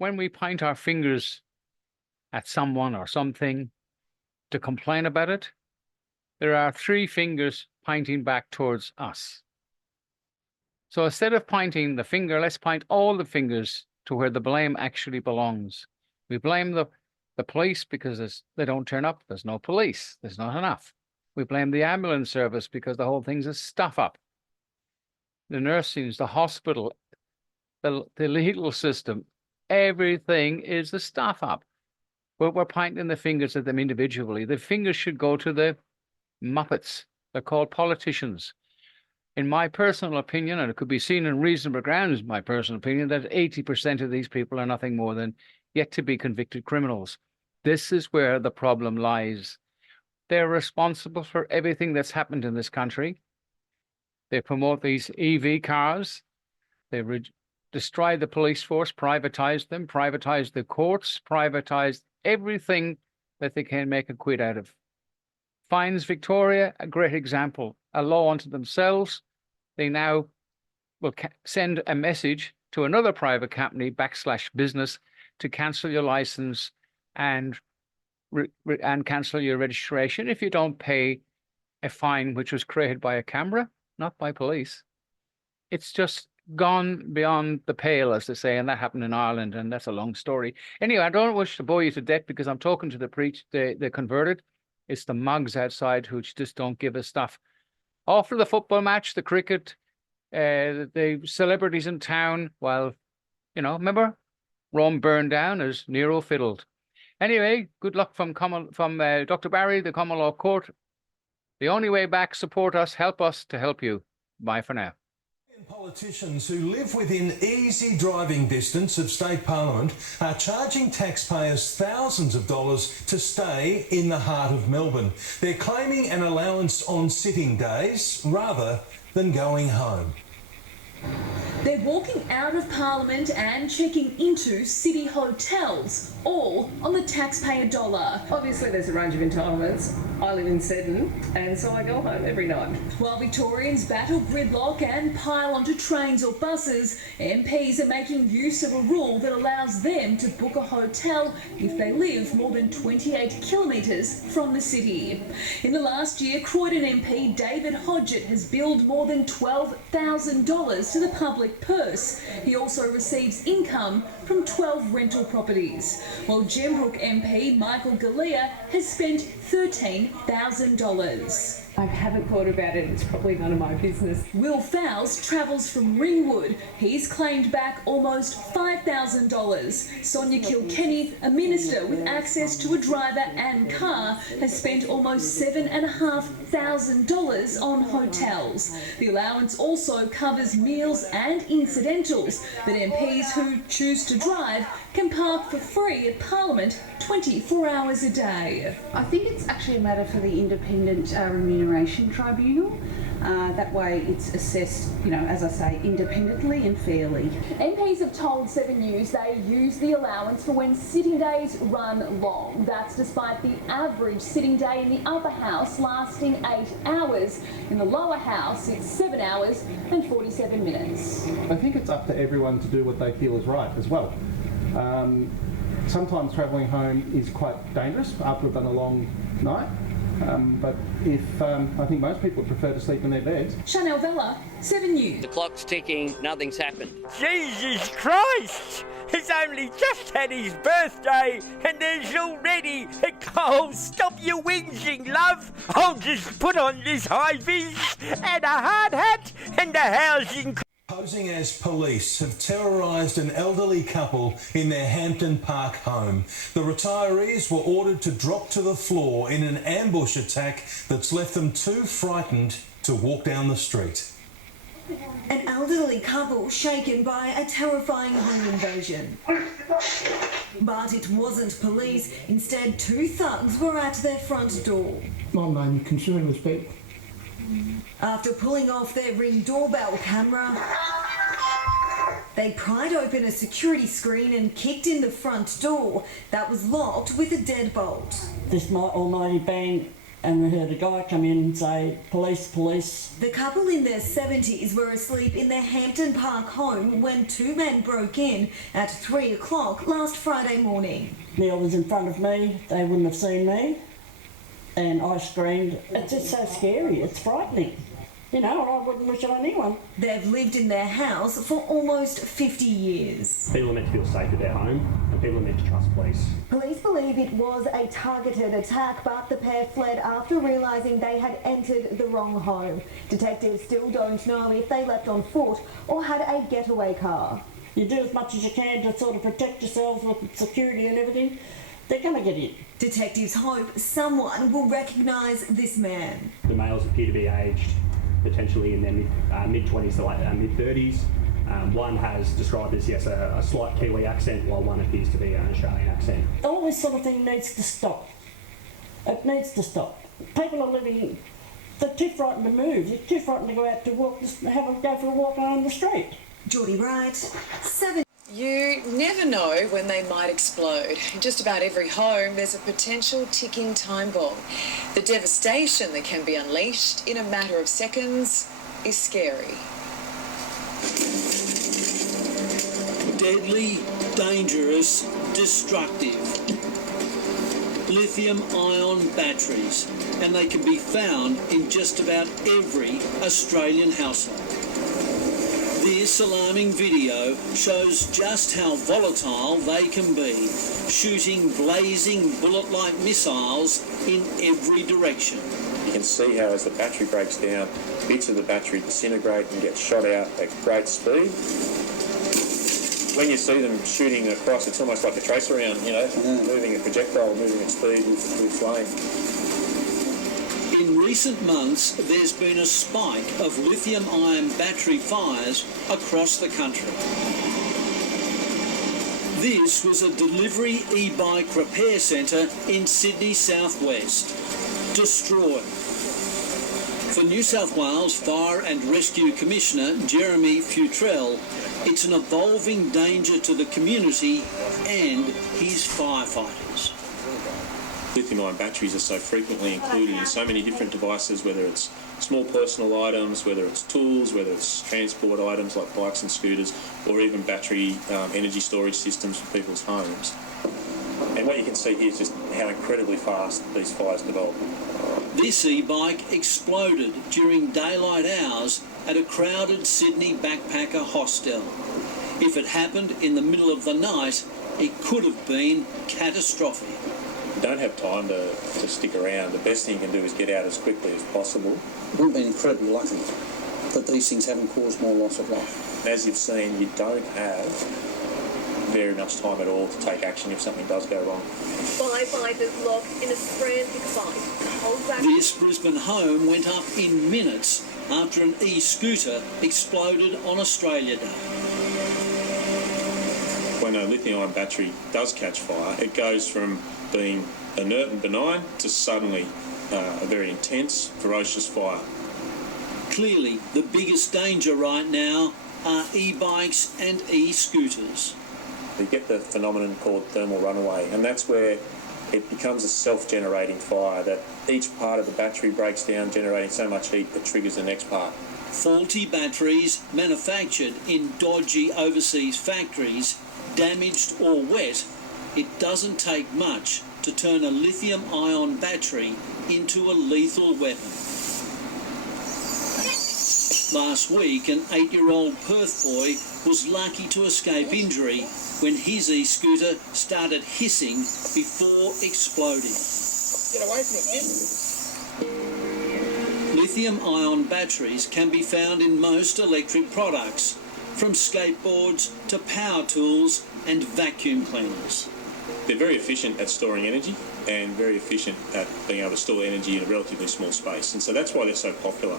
when we point our fingers at someone or something to complain about it, there are three fingers pointing back towards us. So instead of pointing the finger, let's point all the fingers to where the blame actually belongs. We blame the police because they don't turn up. There's no police. There's not enough. We blame the ambulance service because the whole thing's a stuff up. The nursing, the hospital, the legal system, everything is the stuff up. But we're pointing the fingers at them individually. The fingers should go to the muppets. They're called politicians. In my personal opinion, and it could be seen in reasonable grounds, my personal opinion, that 80% of these people are nothing more than yet to be convicted criminals. This is where the problem lies. They're responsible for everything that's happened in this country. They promote these EV cars. They destroy the police force, privatize them, privatize the courts, privatize everything that they can make a quid out of. Fines Victoria, a great example, a law unto themselves. They now will send a message to another private company / business to cancel your license and cancel your registration if you don't pay a fine which was created by a camera, not by police. It's just gone beyond the pale, as they say, and that happened in Ireland, and that's a long story. Anyway, I don't wish to bore you to death because I'm talking to the converted. It's the mugs outside who just don't give a stuff. After the football match, the cricket, the celebrities in town, well, remember, Rome burned down as Nero fiddled. Anyway, good luck from Dr. Barry, the Common Law Court. The only way back, support us, help us to help you. Bye for now. Politicians who live within easy driving distance of state parliament are charging taxpayers thousands of dollars to stay in the heart of Melbourne. They're claiming an allowance on sitting days rather than going home. They're walking out of Parliament and checking into city hotels, all on the taxpayer dollar. Obviously there's a range of entitlements. I live in Seddon and so I go home every night. While Victorians battle gridlock and pile onto trains or buses, MPs are making use of a rule that allows them to book a hotel if they live more than 28 kilometres from the city. In the last year, Croydon MP David Hodgett has billed more than $12,000 to the public purse. He also receives income from 12 rental properties, while Gembrook MP Michael Galea has spent $13,000. I haven't thought about it, it's probably none of my business. Will Fowles travels from Ringwood. He's claimed back almost $5,000. Sonia Kilkenny, a minister with access to a driver and car, has spent almost $7,500 on hotels. The allowance also covers meals and incidentals that MPs who choose to drive can park for free at Parliament 24 hours a day. I think it's actually a matter for the Independent Remuneration Tribunal. That way it's assessed, as I say, independently and fairly. MPs have told 7 News they use the allowance for when sitting days run long. That's despite the average sitting day in the upper house lasting 8 hours. In the lower house, it's 7 hours and 47 minutes. I think it's up to everyone to do what they feel is right as well. Sometimes travelling home is quite dangerous after we've done a long night. But I think most people prefer to sleep in their beds. Chanel Vella, 7 News. The clock's ticking, nothing's happened. Jesus Christ! He's only just had his birthday and there's already a cold. Stop your whinging, love. I'll just put on this high vis and a hard hat and a housing. Posing as police have terrorised an elderly couple in their Hampton Park home. The retirees were ordered to drop to the floor in an ambush attack that's left them too frightened to walk down the street. An elderly couple shaken by a terrifying home invasion. But it wasn't police. Instead, two thugs were at their front door. My main concern was that after pulling off their Ring doorbell camera, they pried open a security screen and kicked in the front door that was locked with a deadbolt. This almighty bang and we heard a guy come in and say, "Police, police." The couple in their 70s were asleep in their Hampton Park home when two men broke in at 3 o'clock last Friday morning. Neil was in front of me, they wouldn't have seen me, and I screamed. It's just so scary, it's frightening. You know, I wouldn't wish it on anyone. They've lived in their house for almost 50 years. People are meant to feel safe at their home, and people are meant to trust police. Police believe it was a targeted attack, but the pair fled after realising they had entered the wrong home. Detectives still don't know if they left on foot or had a getaway car. You do as much as you can to sort of protect yourselves with security and everything. They're going to get in. Detectives hope someone will recognise this man. The males appear to be aged potentially in their mid-20s to mid-30s. One has described as, yes, a slight Kiwi accent, while one appears to be an Australian accent. All this sort of thing needs to stop. It needs to stop. People are living, they're too frightened to move. They're too frightened to go out to walk, just go for a walk on the street. Geordie Wright, 7. You never know when they might explode. In just about every home, there's a potential ticking time bomb. The devastation that can be unleashed in a matter of seconds is scary. Deadly, dangerous, destructive. Lithium-ion batteries, and they can be found in just about every Australian household. This alarming video shows just how volatile they can be, shooting blazing bullet-like missiles in every direction. You can see how as the battery breaks down, bits of the battery disintegrate and get shot out at great speed. When you see them shooting across, it's almost like a tracer round, you know, moving a projectile, moving at speed with flame. In recent months, there's been a spike of lithium-ion battery fires across the country. This was a delivery e-bike repair centre in Sydney southwest. Destroyed. For New South Wales Fire and Rescue Commissioner Jeremy Futrell, it's an evolving danger to the community and his firefighters. Lithium-ion batteries are so frequently included in so many different devices, whether it's small personal items, whether it's tools, whether it's transport items like bikes and scooters, or even battery energy storage systems for people's homes. And what you can see here is just how incredibly fast these fires develop. This e-bike exploded during daylight hours at a crowded Sydney backpacker hostel. If it happened in the middle of the night, it could have been catastrophic. You don't have time to stick around. The best thing you can do is get out as quickly as possible. We've been incredibly lucky that these things haven't caused more loss of life. As you've seen, you don't have very much time at all to take action if something does go wrong. Firefighters locked in a frantic fight. This Brisbane home went up in minutes after an e-scooter exploded on Australia Day. When a lithium-ion battery does catch fire, it goes from being inert and benign to suddenly a very intense, ferocious fire. Clearly, the biggest danger right now are e-bikes and e-scooters. You get the phenomenon called thermal runaway, and that's where it becomes a self-generating fire, that each part of the battery breaks down, generating so much heat that triggers the next part. Faulty batteries manufactured in dodgy overseas factories, damaged or wet, it doesn't take much to turn a lithium-ion battery into a lethal weapon. Last week, an 8-year-old Perth boy was lucky to escape injury when his e-scooter started hissing before exploding. Get away from it, Lithium-ion batteries can be found in most electric products, from skateboards to power tools and vacuum cleaners. They're very efficient at storing energy and very efficient at being able to store energy in a relatively small space, and so that's why they're so popular.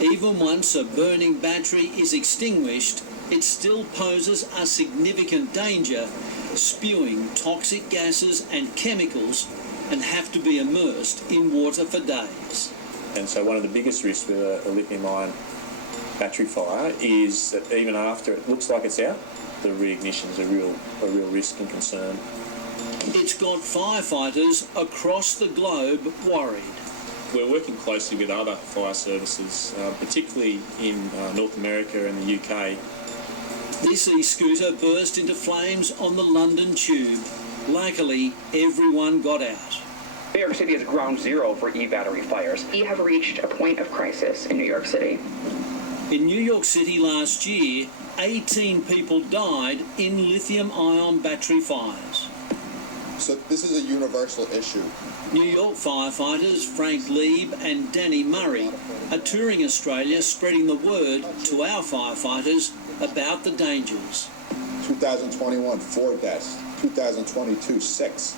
Even once a burning battery is extinguished, it still poses a significant danger, spewing toxic gases and chemicals, and have to be immersed in water for days. And so one of the biggest risks with a lithium-ion battery fire is that even after it looks like it's out, the reignition is a real risk and concern. It's got firefighters across the globe worried. We're working closely with other fire services, particularly in North America and the UK. This e-scooter burst into flames on the London Tube. Luckily, everyone got out. New York City is ground zero for e-battery fires. We have reached a point of crisis in New York City. In New York City last year, 18 people died in lithium-ion battery fires. So this is a universal issue. New York firefighters Frank Lieb and Danny Murray are touring Australia, spreading the word to our firefighters about the dangers. 2021, 4 deaths. 2022, 6.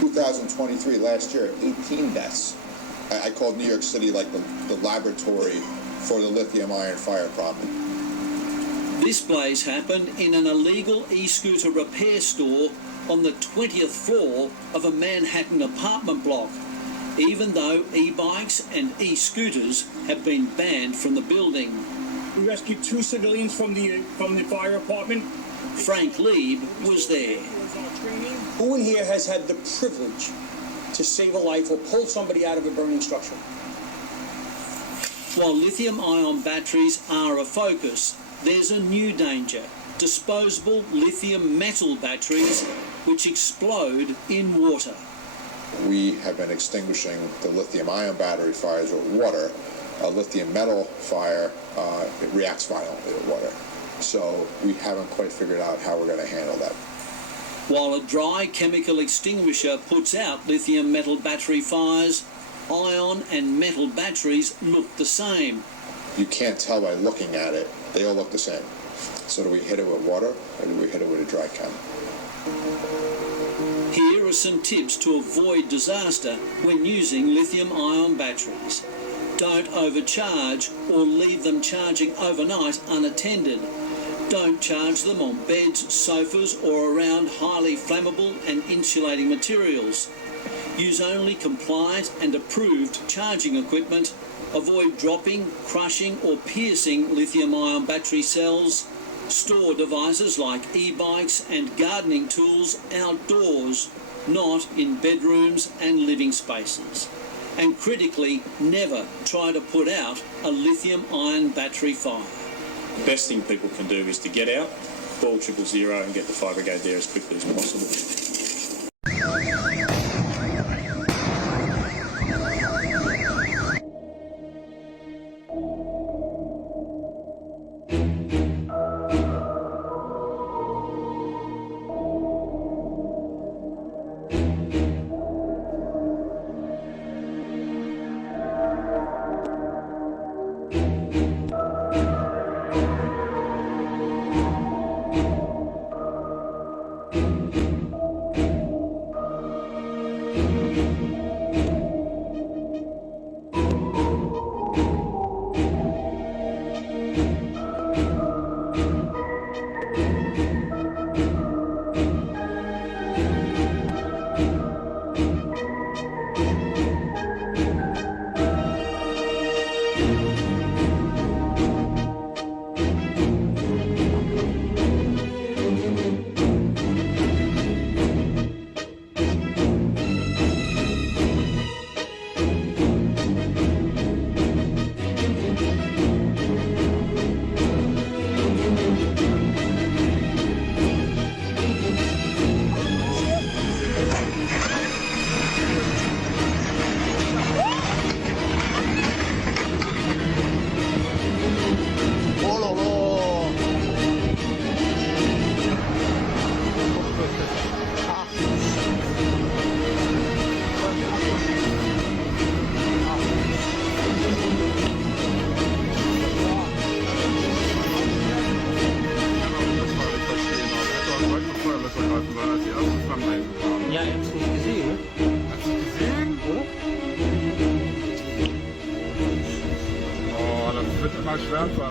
2023, last year, 18 deaths. I called New York City like the laboratory for the lithium-ion fire problem. This blaze happened in an illegal e-scooter repair store on the 20th floor of a Manhattan apartment block, even though e-bikes and e-scooters have been banned from the building. We rescued 2 civilians from the fire department. Frank Lieb was there. Who in here has had the privilege to save a life or pull somebody out of a burning structure? While lithium-ion batteries are a focus, there's a new danger: disposable lithium metal batteries which explode in water. We have been extinguishing the lithium-ion battery fires with water. A lithium metal fire, it reacts violently with water. So we haven't quite figured out how we're going to handle that. While a dry chemical extinguisher puts out lithium metal battery fires, ion and metal batteries look the same. You can't tell by looking at it. They all look the same. So do we hit it with water or do we hit it with a dry chem? Here are some tips to avoid disaster when using lithium-ion batteries. Don't overcharge or leave them charging overnight unattended. Don't charge them on beds, sofas or around highly flammable and insulating materials. Use only compliant and approved charging equipment. Avoid dropping, crushing or piercing lithium-ion battery cells. Store devices like e-bikes and gardening tools outdoors, not in bedrooms and living spaces. And critically, never try to put out a lithium-ion battery fire. The best thing people can do is to get out, call 000 and get the fire brigade there as quickly as possible. Ja, ich hab's nicht gesehen. Hast du gesehen? Oh, das wird immer schwärzer.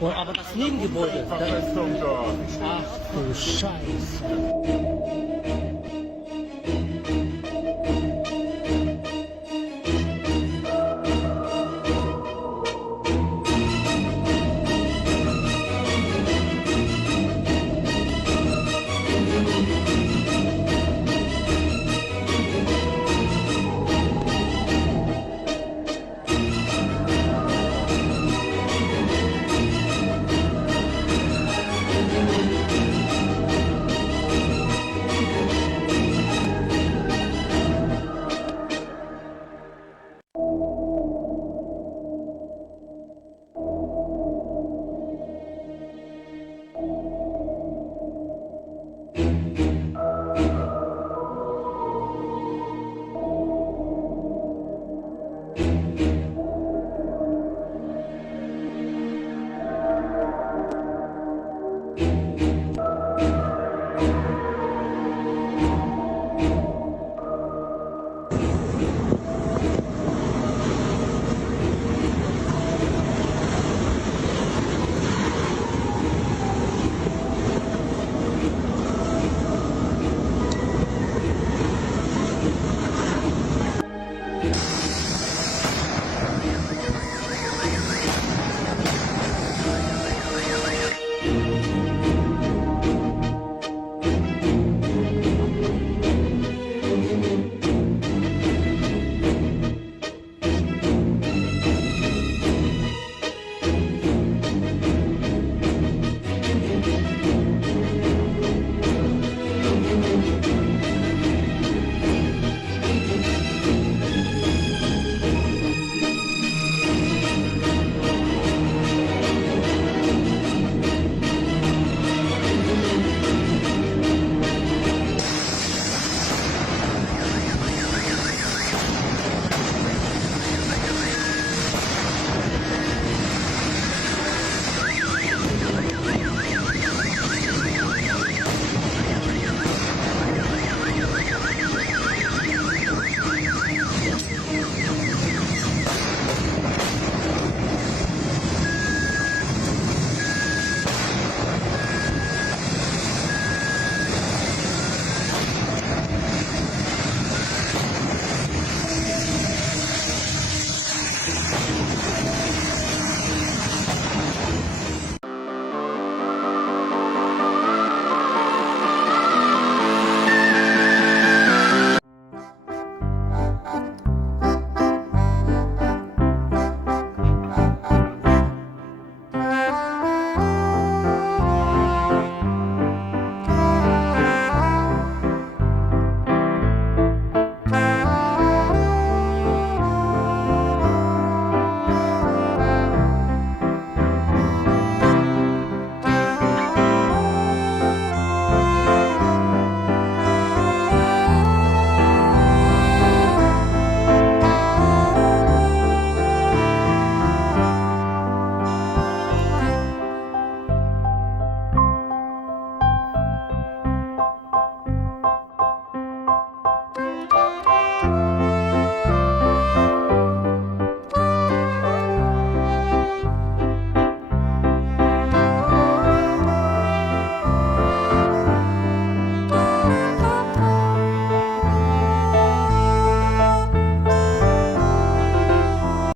Oh, aber das Nebengebäude. Verfestung dort. Ach du Scheiße.